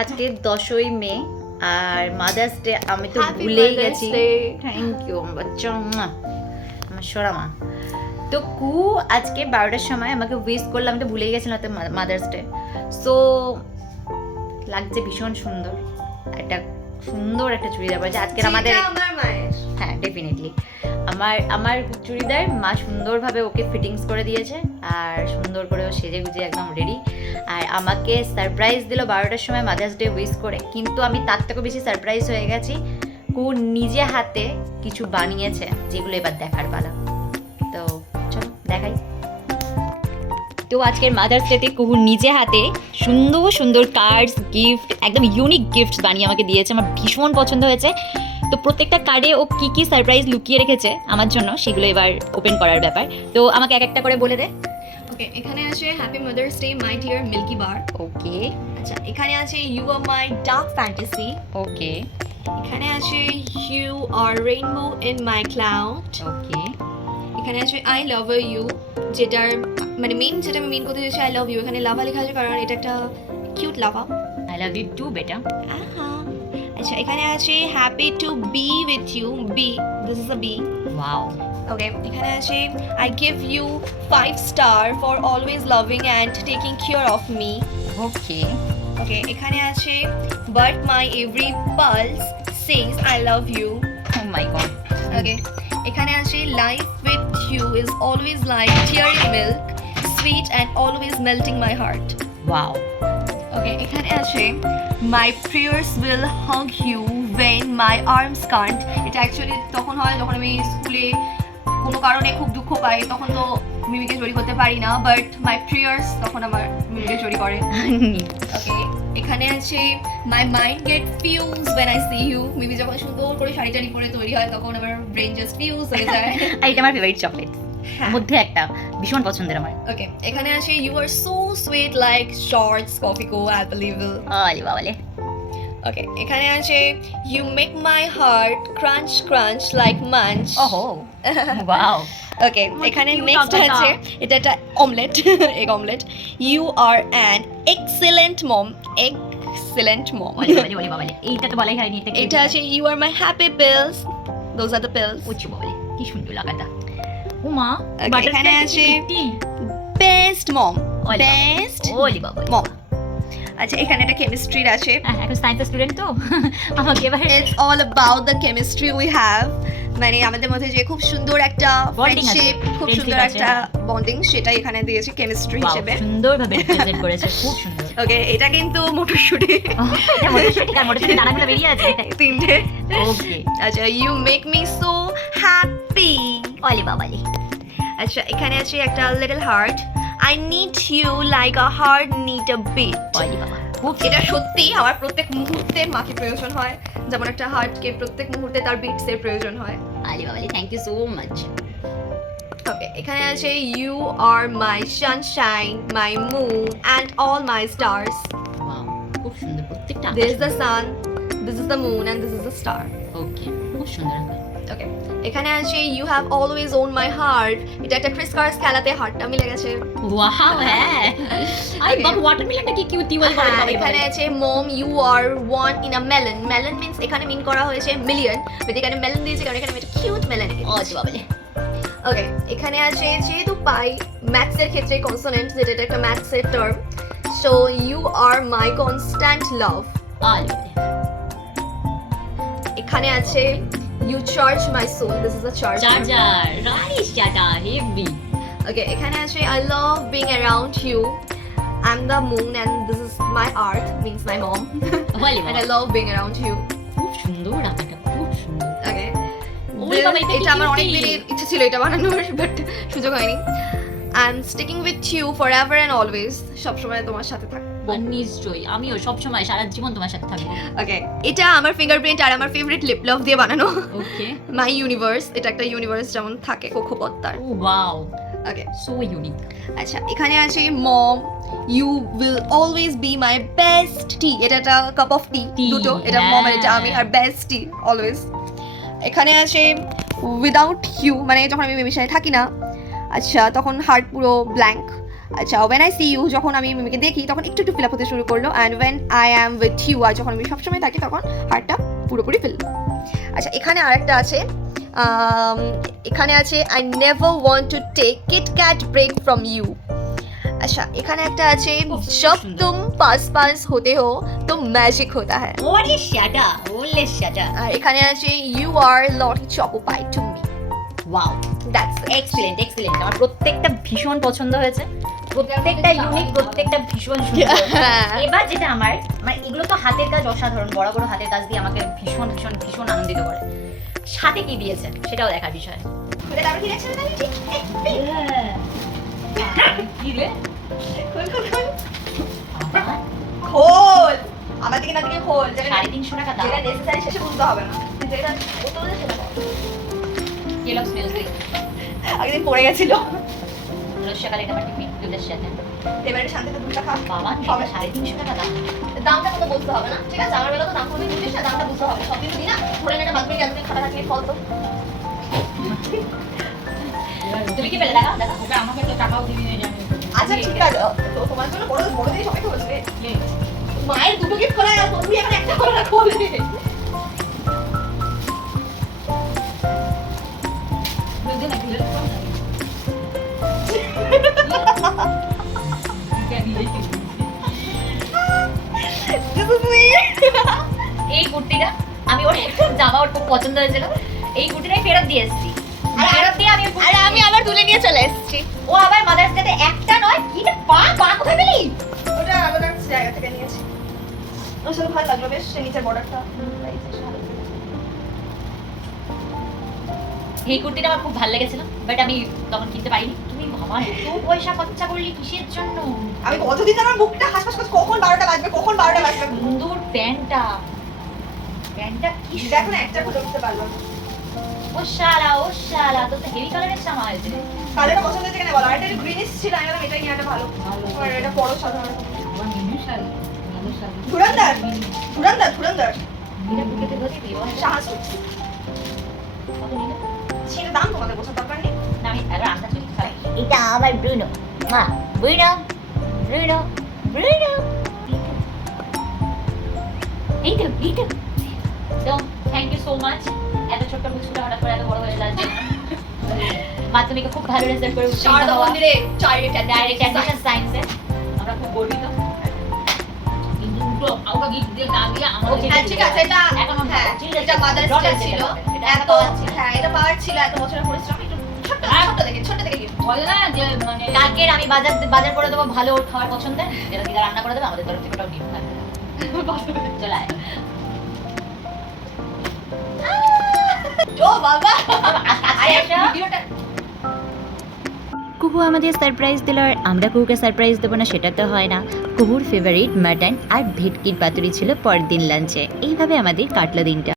আজকে 10ই মে আর mother's day আমি তো ভুলেই গেছি। থ্যাংক ইউ বাচ্চা, আমার সোনা মা। তো কু আজকে 12টার সময় আমাকে উইশ করলাম, আমি তো ভুলেই গেছিলাম তো মাদার্স ডে। সো লাগছে ভীষণ সুন্দর, একটা সুন্দর একটা চুড়িদার পরেছে আজকের আমাদের। আমার মায়ের, হ্যাঁ ডেফিনেটলি আমার চুড়িদার মা সুন্দরভাবে ওকে ফিটিংস করে দিয়েছে আর সুন্দর করে ও সেজে গুজে একদম রেডি। আর আমাকে সারপ্রাইজ দিল 12টার সময় মাদার্স ডে উইশ করে, কিন্তু আমি তার থেকেও বেশি সারপ্রাইজ হয়ে গেছি। কু নিজে হাতে কিছু বানিয়েছে যেগুলো এবার দেখার পালা। তো চলো দেখাই। তো আজকের মাদার্স ডেতে কুহু নিজে হাতে সুন্দর সুন্দর কার্ডস, গিফট, একদম ইউনিক গিফটস বানিয়ে আমাকে দিয়েছে। আমার ভীষণ পছন্দ হয়েছে। তো প্রত্যেকটা কার্ডে ও কী কী সারপ্রাইজ লুকিয়ে রেখেছে আমার জন্য সেগুলো এবার ওপেন করার ব্যাপার। তো আমাকে এক একটা করে বলে দে। ওকে, এখানে আছে happy mother's day my dear milky bar. Okay আচ্ছা, এখানে আছে you are my dark fantasy. Okay এখানে আছে you are rainbow in my cloud. Okay এখানে আছে আই লাভ ইউ, যেটার মানে যেটা আমি করতে চাইছি আই লাভ ইউ, এখানে লাভা লেখা আছে কারণ এটা একটা cute lava. I love you too বেটা। আচ্ছা, এখানে আছে happy to be with you, bee, this is a bee. Wow. Okay, এখানে আছে I give you 5 star for always loving and taking care of me. Okay okay, এখানে আছে but my every pulse says I love you. Oh my God. Okay, এখানে আছে life with you is always like dairy milk, sweet and always melting my heart. Wow. Okay, এখানে আছে my prayers will hug you when my arms can't. এটা actually তখন হয় যখন আমি স্কুলে কোনো কারণে খুব দুঃখ পাই, তখন তো মিমিকে চুরি করতে পারি না, বাট মাই প্রেয়ার্স তখন আমার মিমিকে চুরি করে। ওকে, এখানে আছে my mind get fuse when I see you. Mimi যখন সুন্দর করে শাড়ি টাড়ি পরে তৈরি হয় তখন আমার ব্রেন জাস্ট ফিউজ হয়ে যায়। আর এটা আমার ফেভারিট চকলেট মধ্যে একটা ভীষণ পছন্দের আমার। ওকে, এখানে আছে you are so sweet like shorts coffee co অ্যাপেলিভেল। আরে বাবালে। ওকে, এখানে আছে you make my heart crunch crunch like munch. ওহো ওয়াও। ওকে, এখানে cute নেক্সট আঁকাটা। আছে এটা একটা omelette, egg omelette. You are an excellent mom, excellent mom. বলে বলে বলে বাবালে, এইটা তো বলাই হয়নি। এটা আছে you are my happy pills, those are the pills. উচ্চ বাবালে, কি সুন্দর লাগাটা। উমা Okay, এখানে আছে বেস্ট মম, ওলে বেস্ট ওলে বাবালে। মম। আচ্ছা, এখানে একটা কেমিস্ট্রির আছে। হ্যাঁ এখন সায়েন্সের স্টুডেন্ট তো আমাকে এবার it's all about the chemistry we have, মানে আমাদের মধ্যে যে খুব সুন্দর একটা Bonding আছে, ফ্রেন্ডশিপ, খুব friendship সুন্দর আছে, একটা হ্যাঁ। বন্ডিং, সেটাই এখানে দিয়েছি কেমিস্ট্রি Wow, হিসেবে। সুন্দরভাবে প্রেজেন্ট করেছে, খুব সুন্দর। ওকে, এটা কিন্তু মটরশুঁটি, এটা মটরশুঁটি, আর মটরশুঁটি দানাগুলো বেরিয়ে আছে। তিনটে। ওকে আচ্ছা, you make me so happy. ওলে বাবালে। আচ্ছা, এখানে আছে একটা little heart, I need you like a heart need a beat. ওলে বাবা, খুব এটা সত্যি আমার প্রত্যেক মুহূর্তে মাকে প্রয়োজন হয়, যেমন একটা হার্টকে প্রত্যেক মুহূর্তে তার বিটসের প্রয়োজন হয়। ওলে বাবালে, thank you so much. Okay, এখানে আছে you are my sunshine, my moon and all my stars. Wow, খুব সুন্দর প্রত্যেকটা। This is the sun, this is the moon and this is the star. Okay, খুব সুন্দর আঁকা। ওকে, এখানে আছে you have always own my heart. এটা একটা ক্রিসকার্স খেলাতে হার্টটা মিলে গেছে। ওয়াও, হ্যাঁ। আরে বাবা, ওয়াটারমেলনটা কি কিউট বল বল হ্যাঁ, বাবা। এখানে আছে mom you are one in a melon. Melon means এখানে মিন করা হয়েছে মিলিয়ন, বাট এখানে মেলন দিয়েছে কারণ এখানে একটা কিউট মেলন। ওলে বাবালে। ওকে, এখানে আছে যেহেতু পাই ম্যাথসের ক্ষেত্রে কনসোনেন্ট, যেটা এটা একটা ম্যাথসের term, so you are my constant love. ওলে বাবালে। এখানে আছে you charge my soul, this is a charge. Charger, রাইস চাটা, হেভি। ওকে, এখানে আছে I love being around you, I am the moon and this is my earth, means my mom, ওলে and বাবা, I love being around you. খুব সুন্দর আঁকাটা, খুব সুন্দর। ওকে, ওলে বাবা, এটা কি এটা আমার অনেক cutie? দিনের ইচ্ছে ছিল এটা বানানোর, বাট সুযোগ হয়নি। I am sticking with you forever and always, সবসময় তোমার সাথে থাকবো। নিশ্চয়ই, আমিও সবসময় সারা জীবন তোমার সাথে থাকবো। ওকে, এটা আমার ফিঙ্গারপ্রিন্ট আর আমার ফেভারিট লিপ লাভ দিয়ে বানানো। ওকে। মাই ইউনিভার্স, এটা একটা ইউনিভার্স যেমন থাকে কক্ষপথটার। Oh wow, okay, so unique. আচ্ছা, এখানে আছে mom you will always be my best tea. এটা একটা কাপ অফ টি, Tea, দুটো, এটা হ্যাঁ। মম আর এটা আমি, আর বেস্ট টি অলওয়েজ। এখানে আছে উইদাউট ইউ, মানে যখন আমি মিমির সাথে থাকি না, আচ্ছা তখন হার্ট পুরো ব্ল্যাঙ্ক, আচ্ছা ওয়েন আই সি ইউ, যখন আমি মিমিকে দেখি তখন একটু একটু ফিল আপ হতে শুরু করলো, and when I am with you, আর যখন আমি সবসময় থাকি তখন হার্টটা পুরোপুরি ফিল। আচ্ছা এখানে আরেকটা আছে, এখানে আছে I never want to take Kit Kat break from you. আচ্ছা এখানে একটা আছে জব তুম পাস পাস হতে হো তো ম্যাজিক হোতা হ্যায়। ওরে শাটা, ওলে শাটা। আর এখানে আছে you are Lotte choco pie to me. Wow, that's excellent excellent. আমার প্রত্যেকটা ভীষণ পছন্দ হয়েছে, প্রত্যেকটা ইউনিক, প্রত্যেকটা ভীষণ সুন্দর। এবার যেটা আমার মানে এগুলো তো হাতের কাজ অসাধারণ, বড় বড় হাতের কাজ দিয়ে আমাকে ভীষণ ভীষণ ভীষণ আনন্দিত করে। সাথে কি দিয়েছে সেটাও দেখার বিষয়। এটা আবার কি দেখছেন তাহলে ঠিক কি রে? খোল খোল খোল খোল, আমার দিকে না দিকে খোল, যেটা 350 টাকা দাম। যেটা নেসেসারি শেষে বুঝতে হবে না, যেটা বোতলে সেটা দাও। কেলগস মিউজিক আগের দিন পড়ে গেছিল, রসিয়াকালে এটা আমার টিফিন দুধের সাথে। এবারে শান্তিতে দুধটা খা। বাবা হবে। 350 টাকা দাম। দামটা কত বলতে হবে না, ঠিক আছে? আমার বেলা তো দাম কমে বুঝিস না, দামটা বুঝতে হবে। সব দিন দিই না, ধরে নেটা বাদ দিয়ে এতদিন খাটা খাটিয়ে ফল তো। তুমি কি পেলে? দেখা দেখা। ওটা আমাকে তো টাকাও দিবি না জানি। আচ্ছা ঠিক আছে, তো তোমার জন্য বড় বড় দিয়ে সবাইকে বলছি রে। মায়ের দুটো গিফট করা আর তুই এখন একটা করে রাখো বলে। দুদিন আগে দিলে তো না। এই কুর্তিটা আমি ওর একটা জামা ওর খুব পছন্দ হয়েছিল, এই কুর্তিটাই ফেরত দিয়ে এসেছি। আর ফেরত দিয়ে আমি আরে আমি আবার তুলে নিয়ে চলে এসেছি। ও আবার মাদার্স ডেতে একটা নয় কি পা পা কোথায় পেলি? ওটা আলাদা জায়গা থেকে নিয়েছি। আসলে ভালো লাগলো বেশ, নিচের বর্ডারটা। এই কুর্তিটা আমার খুব ভালো লেগেছিল, বাট আমি তখন কিনতে পারিনি। তুমি বাবা এত পয়সা খরচা করলি কিসের জন্য? আমি কতদিন আমার বুকটা হাসপাস করছে, কখন 12টা বাজবে, কখন 12টা বাজবে। সুন্দর প্যান্টটা, প্যান্টটা কি দেখো না একটা খুলে উঠতে পারলাম। ও শালা তো হেভি কালারের জামা হয়েছে রে। কালারটা পছন্দ হয়েছে কিনা বলো? আর এটা গ্রিনিশ ছিল, আমি ভাবলাম এটাই নিয়ে একটা ভালো। আর এটা বড় সাধারণ। ধুরন্ধর ধুরন্ধর ধুরন্ধর এটা বুকেতে ধরে দিও। সাহস। কত নিলে? সেটা দাম তোমাদের বোঝার দরকার নেই। না আমি আগে আন্দাজ করি খারাপ। এটা আমার ব্রুনো। মা ব্রুনো ব্রুনো ব্রুনো। এই তো তো থ্যাংক ইউ সো মাচ। এত ছোট্ট বুঝতে হঠাৎ করে এত বড় হয়ে যাচ্ছে। মাধ্যমিকে খুব ভালো রেজাল্ট করে শারদা মন্দিরে চাইল্ড ডাইরেক্ট অ্যাডমিশন সায়েন্সে আমরা খুব গর্বিত। কিন্তু উল্টো আউটা গিফট দিয়ে না দিয়ে আমাদের হ্যাঁ ঠিক আছে, এটা এখন হ্যাঁ এটা মাদার্স ডে ছিল, এত হ্যাঁ এটা পাওয়ার ছিল, এত বছরের পরিশ্রম একটু ছোট থেকে গিফট বলে না যে মানে কালকের আমি বাজার করে দেবো ভালো ওর খাবার পছন্দের, যেটা দিদা রান্না করে দেবে আমাদের তরফ থেকে ওটাও গিফট থাকবে। চলে আয়। ও বাবা ভিডিওটা কুহু আমাদের সারপ্রাইজ দিল, আর আমরা কুহুকে সারপ্রাইজ দেবো না সেটা তো হয় না। কুহুর ফেভারিট মাটন আর ভেটকির পাতুরি ছিল পরের দিন লাঞ্চে। এইভাবে আমাদের কাটলো দিনটা।